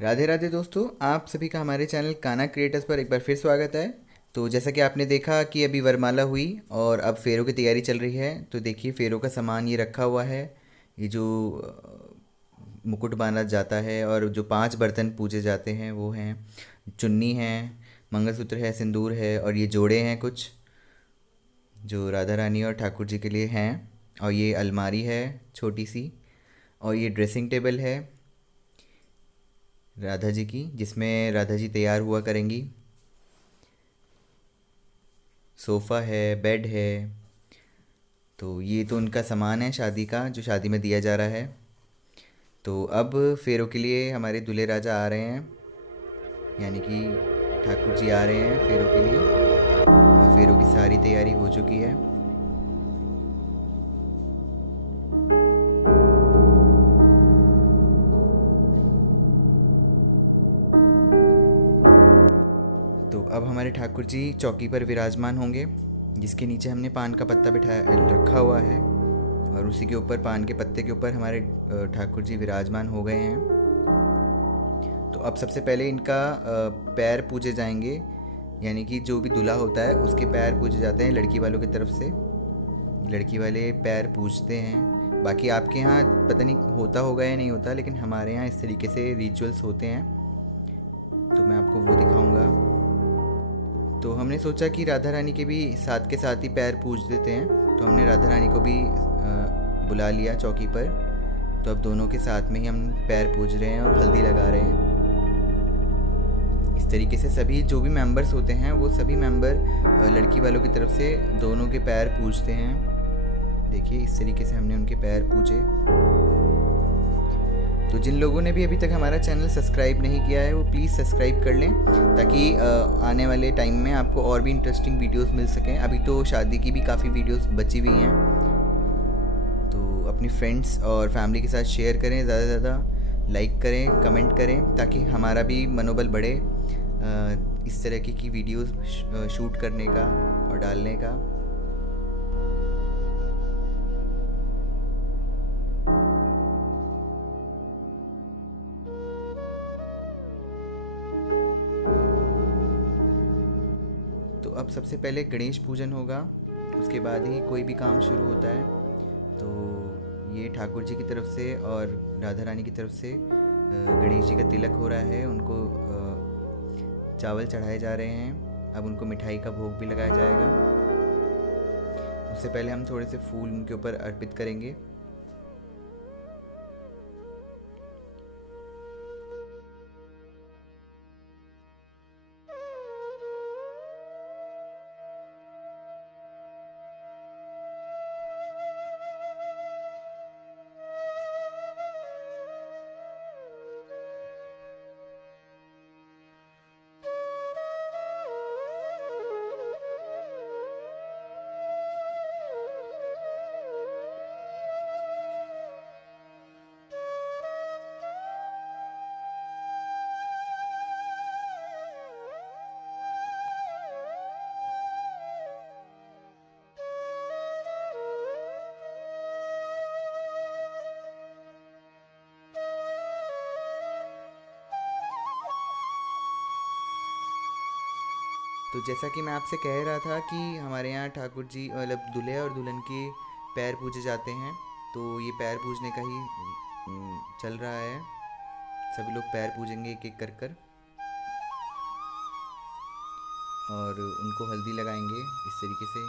राधे राधे दोस्तों, आप सभी का हमारे चैनल काना क्रिएटर्स पर एक बार फिर स्वागत है। तो जैसा कि आपने देखा कि अभी वरमाला हुई और अब फेरों की तैयारी चल रही है। तो देखिए फेरों का सामान ये रखा हुआ है। ये जो मुकुट बांधा जाता है और जो 5 बर्तन पूजे जाते हैं वो हैं चुन्नी है, मंगलसूत्र है, सिंदूर है और ये जोड़े हैं कुछ जो राधा रानी और ठाकुर जी के लिए हैं। और ये अलमारी है छोटी सी। और ये ड्रेसिंग टेबल है राधा जी की, जिसमें राधा जी तैयार हुआ करेंगी। सोफ़ा है, बेड है। तो ये तो उनका सामान है शादी का, जो शादी में दिया जा रहा है। तो अब फेरों के लिए हमारे दूल्हे राजा आ रहे हैं, यानी कि ठाकुर जी आ रहे हैं फेरों के लिए। और फेरों की सारी तैयारी हो चुकी है। तो अब हमारे ठाकुर जी चौकी पर विराजमान होंगे, जिसके नीचे हमने पान का पत्ता बिठाया रखा हुआ है। और उसी के ऊपर, पान के पत्ते के ऊपर, हमारे ठाकुर जी विराजमान हो गए हैं। तो अब सबसे पहले इनका पैर पूजे जाएंगे, यानी कि जो भी दूल्हा होता है उसके पैर पूजे जाते हैं लड़की वालों की तरफ से। लड़की वाले पैर पूजते हैं। बाकी आपके यहाँ पता नहीं होता होगा या नहीं होता, लेकिन हमारे यहाँ इस तरीके से रिचुअल्स होते हैं। तो मैं आपको वो दिखाऊंगा। तो हमने सोचा कि राधा रानी के साथ ही पैर पूज देते हैं। तो हमने राधा रानी को भी बुला लिया चौकी पर। तो अब दोनों के साथ में ही हम पैर पूज रहे हैं और हल्दी लगा रहे हैं। इस तरीके से सभी जो भी मेंबर्स होते हैं वो सभी मेंबर लड़की वालों की तरफ से दोनों के पैर पूजते हैं। देखिए इस तरीके से हमने उनके पैर पूजे। तो जिन लोगों ने भी अभी तक हमारा चैनल सब्सक्राइब नहीं किया है वो प्लीज़ सब्सक्राइब कर लें, ताकि आने वाले टाइम में आपको और भी इंटरेस्टिंग वीडियोस मिल सकें। अभी तो शादी की भी काफ़ी वीडियोस बची हुई हैं। तो अपनी फ्रेंड्स और फैमिली के साथ शेयर करें, ज़्यादा से ज़्यादा लाइक करें, कमेंट करें, ताकि हमारा भी मनोबल बढ़े इस तरह की वीडियोस शूट करने का और डालने का। तो अब सबसे पहले गणेश पूजन होगा, उसके बाद ही कोई भी काम शुरू होता है। तो ये ठाकुर जी की तरफ से और राधा रानी की तरफ से गणेश जी का तिलक हो रहा है। उनको चावल चढ़ाए जा रहे हैं। अब उनको मिठाई का भोग भी लगाया जाएगा। उससे पहले हम थोड़े से फूल उनके ऊपर अर्पित करेंगे। तो जैसा कि मैं आपसे कह रहा था कि हमारे यहाँ ठाकुर जी मतलब दूल्हे और दुल्हन के पैर पूजे जाते हैं। तो ये पैर पूजने का ही चल रहा है। सभी लोग पैर पूजेंगे एक एक कर कर और उनको हल्दी लगाएंगे इस तरीके से।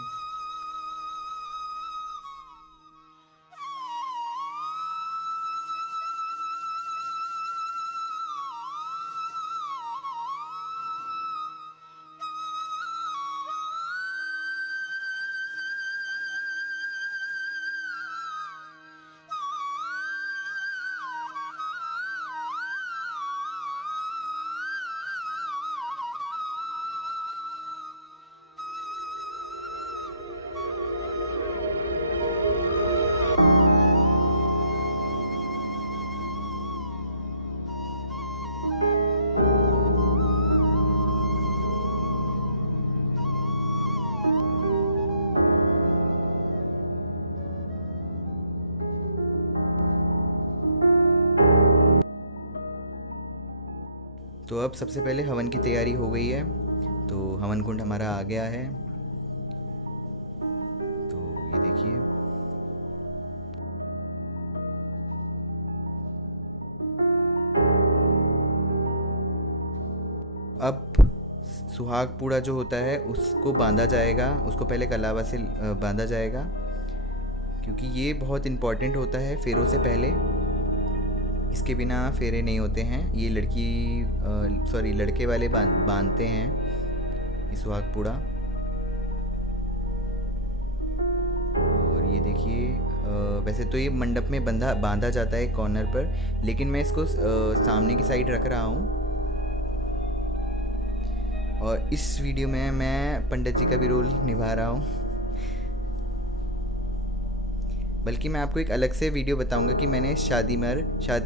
तो अब सबसे पहले हवन की तैयारी हो गई है, तो हवन कुंड हमारा आ गया है। तो ये देखिए, अब सुहाग पूड़ा जो होता है उसको बांधा जाएगा, उसको पहले कलावा से बांधा जाएगा, क्योंकि ये बहुत इम्पॉर्टेंट होता है फेरों से पहले। इसके बिना फेरे नहीं होते हैं। ये लड़के वाले बांधते हैं ये सुहाग पूड़ा। और ये देखिए, वैसे तो ये मंडप में बांधा जाता है कॉर्नर पर, लेकिन मैं इसको सामने की साइड रख रहा हूँ। और इस वीडियो में मैं पंडित जी का भी रोल निभा रहा हूँ। बल्कि मैं आपको एक अलग से वीडियो बताऊंगा कि मैंने शादी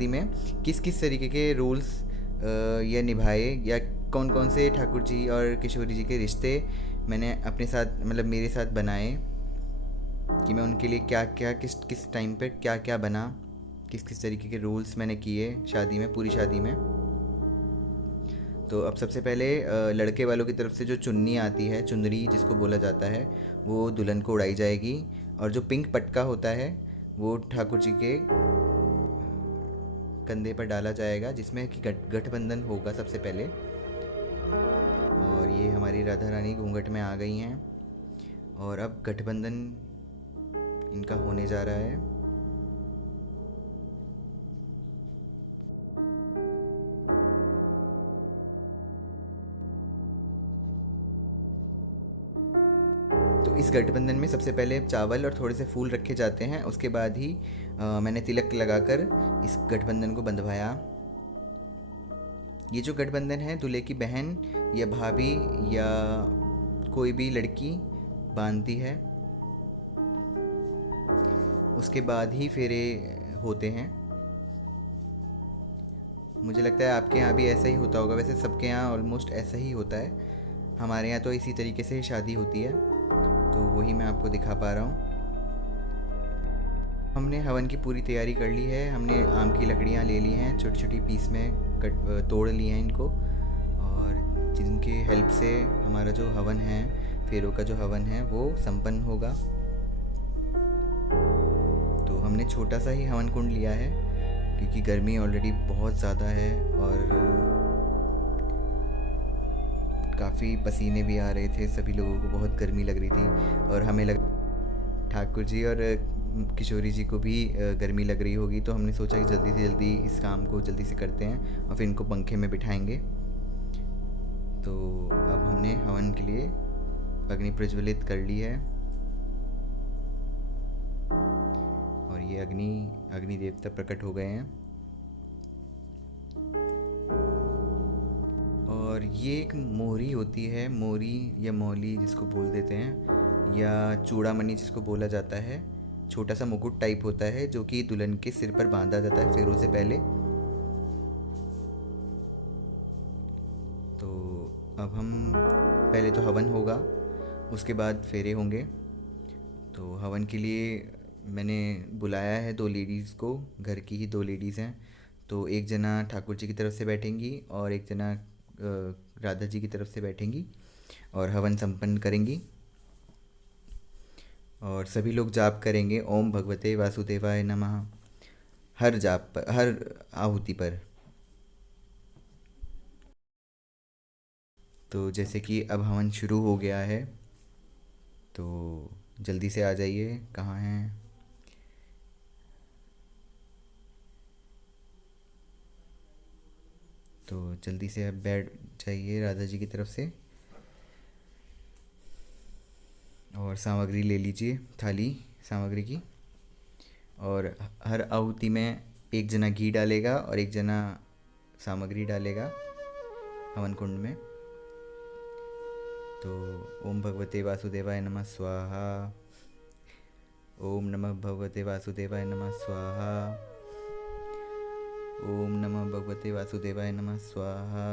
में किस किस तरीके के रोल्स या निभाए, या कौन कौन से ठाकुर जी और किशोरी जी के रिश्ते मैंने अपने साथ, मतलब मेरे साथ बनाए, कि मैं उनके लिए क्या क्या किस किस टाइम पे क्या क्या बना, किस किस तरीके के रोल्स मैंने किए शादी में, पूरी शादी में। तो अब सबसे पहले लड़के वालों की तरफ से जो चुन्नी आती है, चुंदड़ी जिसको बोला जाता है, वो दुल्हन को उड़ाई जाएगी। और जो पिंक पटका होता है वो ठाकुर जी के कंधे पर डाला जाएगा, जिसमें कि गठबंधन होगा सबसे पहले। और ये हमारी राधा रानी घूंघट में आ गई हैं, और अब गठबंधन इनका होने जा रहा है। तो इस गठबंधन में सबसे पहले चावल और थोड़े से फूल रखे जाते हैं, उसके बाद ही मैंने तिलक लगाकर इस गठबंधन को बंधवाया। ये जो गठबंधन है दूल्हे की बहन या भाभी या कोई भी लड़की बांधती है, उसके बाद ही फेरे होते हैं। मुझे लगता है आपके यहाँ भी ऐसा ही होता होगा, वैसे सबके यहाँ ऑलमोस्ट ऐसा ही होता है। हमारे यहाँ तो इसी तरीके से ही शादी होती है, तो वही मैं आपको दिखा पा रहा हूँ। हमने हवन की पूरी तैयारी कर ली है। हमने आम की लकड़ियाँ ले ली हैं, छोटी छोटी पीस में तोड़ लिए हैं इनको, और जिनके हेल्प से हमारा जो हवन है, फेरों का जो हवन है, वो संपन्न होगा। तो हमने छोटा सा ही हवन कुंड लिया है, क्योंकि गर्मी ऑलरेडी बहुत ज़्यादा है और काफ़ी पसीने भी आ रहे थे, सभी लोगों को बहुत गर्मी लग रही थी। और हमें ठाकुर जी और किशोरी जी को भी गर्मी लग रही होगी, तो हमने सोचा कि जल्दी से जल्दी इस काम को जल्दी से करते हैं और फिर इनको पंखे में बिठाएंगे। तो अब हमने हवन के लिए अग्नि प्रज्वलित कर ली है, और ये अग्नि देवता प्रकट हो गए हैं। और ये एक मोहरी होती है, मोरी या मौली जिसको बोल देते हैं, या चूड़ामणि जिसको बोला जाता है। छोटा सा मुकुट टाइप होता है जो कि दुल्हन के सिर पर बांधा जाता है फेरों से पहले। तो अब हम पहले तो हवन होगा, उसके बाद फेरे होंगे। तो हवन के लिए मैंने बुलाया है 2 लेडीज़ को, घर की ही 2 लेडीज़ हैं। तो एक जना ठाकुर जी की तरफ से बैठेंगी और एक जना राधा जी की तरफ से बैठेंगी और हवन संपन्न करेंगी। और सभी लोग जाप करेंगे ओम भगवते वासुदेवाय नमः, हर जाप पर, हर आहुति पर। तो जैसे कि अब हवन शुरू हो गया है, तो जल्दी से आ जाइए, कहाँ हैं? तो जल्दी से अब बैठ जाइए राधा जी की तरफ से, और सामग्री ले लीजिए, थाली सामग्री की। और हर आहुति में एक जना घी डालेगा और एक जना सामग्री डालेगा हवन कुंड में। तो ओम भगवते वासुदेवाय नमः स्वाहा, ओम नमः भगवते वासुदेवाय नमः स्वाहा, ओम नमः भगवते वासुदेवाय नमः स्वाहा।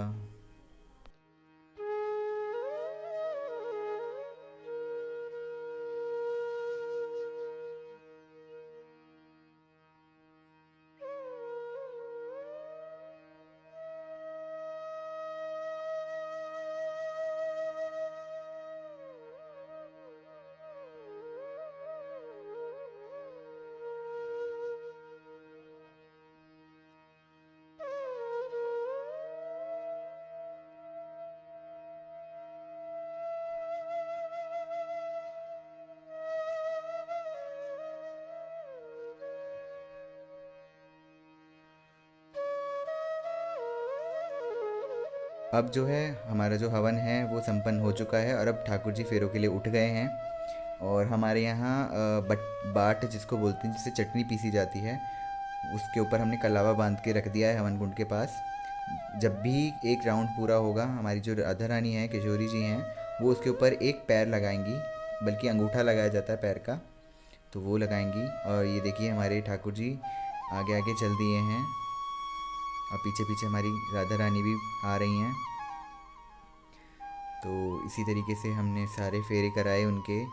अब जो है हमारा जो हवन है वो संपन्न हो चुका है और अब ठाकुर जी फेरों के लिए उठ गए हैं। और हमारे यहाँ बाट जिसको बोलते हैं, जिससे चटनी पीसी जाती है, उसके ऊपर हमने कलावा बांध के रख दिया है हवन कुंड के पास। जब भी एक राउंड पूरा होगा, हमारी जो राधा रानी है, किशोरी जी हैं, वो उसके ऊपर एक पैर लगाएंगी, बल्कि अंगूठा लगाया जाता है पैर का, तो वो लगाएंगी। और ये देखिए हमारे ठाकुर जी आगे आगे चल दिए हैं और पीछे पीछे हमारी राधा रानी भी आ रही हैं। तो इसी तरीके से हमने सारे फेरे कराए उनके।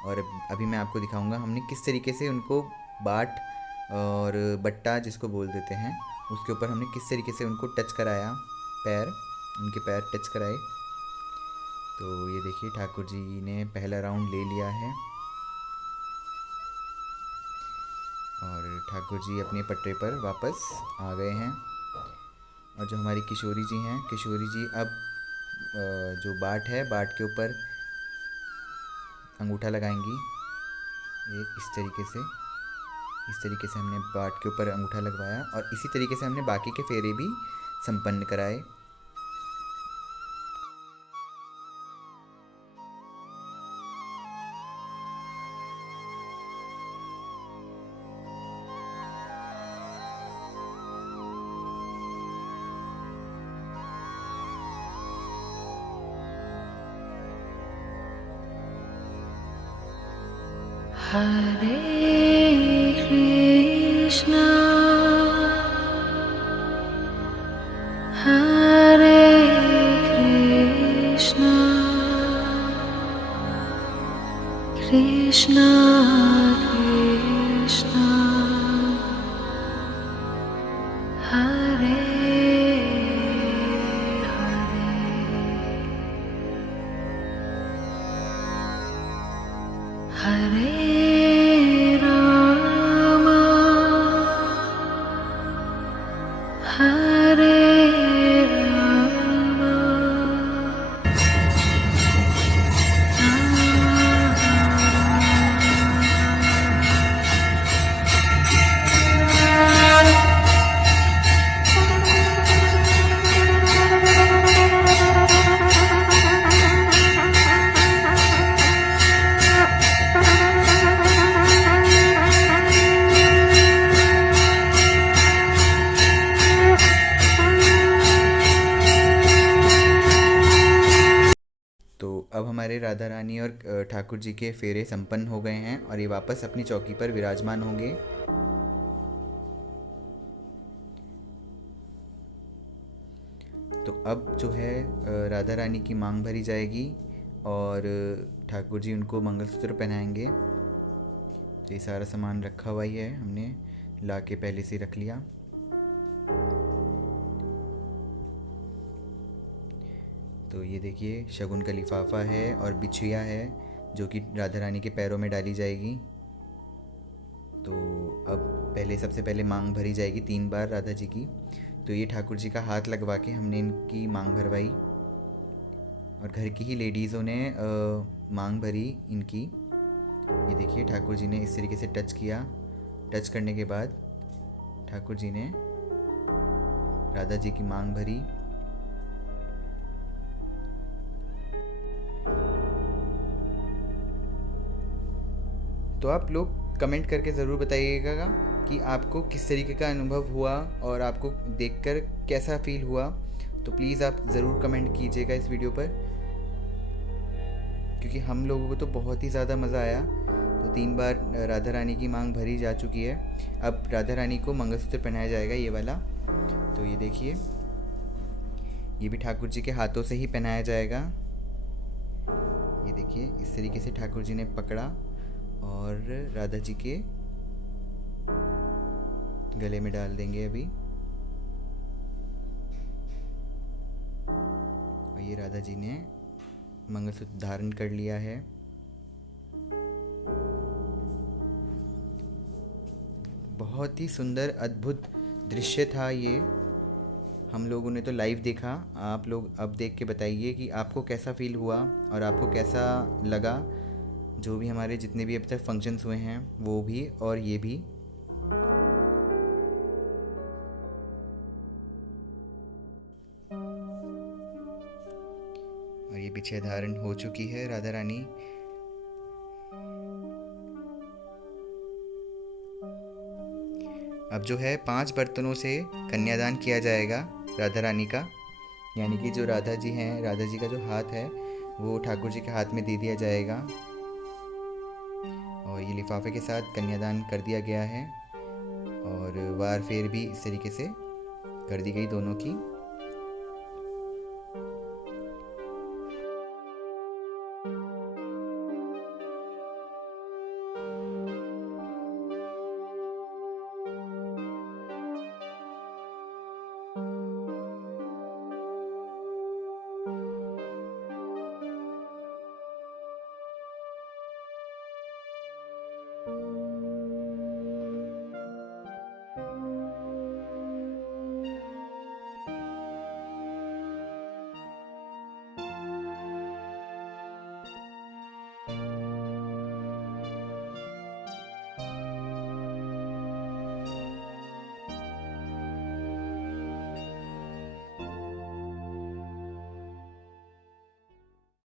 और अभी मैं आपको दिखाऊंगा हमने किस तरीके से उनको बाट और बट्टा जिसको बोल देते हैं, उसके ऊपर हमने किस तरीके से उनको टच कराया, पैर, उनके पैर टच कराए। तो ये देखिए ठाकुर जी ने पहला राउंड ले लिया है और ठाकुर जी अपने पटरे पर वापस आ गए हैं। और जो हमारी किशोरी जी हैं, किशोरी जी अब जो बाट है, बाट के ऊपर अंगूठा लगाएंगी। एक इस तरीके से हमने बाट के ऊपर अंगूठा लगवाया और इसी तरीके से हमने बाकी के फेरे भी संपन्न कराए। Hare Krishna, Hare Krishna, Krishna Krishna, Hare Hare, Hare अब हमारे राधा रानी और ठाकुर जी के फेरे संपन्न हो गए हैं और ये वापस अपनी चौकी पर विराजमान होंगे। तो अब जो है राधा रानी की मांग भरी जाएगी और ठाकुर जी उनको मंगलसूत्र पहनाएंगे। तो ये सारा सामान रखा हुआ ही है, हमने ला के पहले से रख लिया। तो ये देखिए शगुन का लिफाफा है और बिछुआ है जो कि राधा रानी के पैरों में डाली जाएगी। तो अब सबसे पहले मांग भरी जाएगी 3 बार राधा जी की। तो ये ठाकुर जी का हाथ लगवा के हमने इनकी मांग भरवाई और घर की ही लेडीज़ों ने मांग भरी इनकी। ये देखिए ठाकुर जी ने इस तरीके से टच किया। टच करने के बाद ठाकुर जी ने राधा जी की मांग भरी। तो आप लोग कमेंट करके ज़रूर बताइएगा कि आपको किस तरीके का अनुभव हुआ और आपको देखकर कैसा फील हुआ। तो प्लीज़ आप ज़रूर कमेंट कीजिएगा इस वीडियो पर, क्योंकि हम लोगों को तो बहुत ही ज़्यादा मज़ा आया। तो 3 बार राधा रानी की मांग भरी जा चुकी है। अब राधा रानी को मंगलसूत्र पहनाया जाएगा, ये वाला। तो ये देखिए, ये भी ठाकुर जी के हाथों से ही पहनाया जाएगा। ये देखिए इस तरीके से ठाकुर जी ने पकड़ा और राधा जी के गले में डाल देंगे अभी। और ये राधा जी ने मंगलसूत्र धारण कर लिया है। बहुत ही सुंदर अद्भुत दृश्य था ये। हम लोगों ने तो लाइव देखा, आप लोग अब देख के बताइए कि आपको कैसा फील हुआ और आपको कैसा लगा। जो भी हमारे जितने भी अब तक फंक्शंस हुए हैं वो भी और ये भी। और ये बिछिया धारण हो चुकी है राधा रानी। अब जो है 5 बर्तनों से कन्यादान किया जाएगा राधा रानी का, यानी कि जो राधा जी हैं, राधा जी का जो हाथ है वो ठाकुर जी के हाथ में दे दिया जाएगा। और ये लिफाफे के साथ कन्यादान कर दिया गया है और वार फेर भी इस तरीके से कर दी गई दोनों की।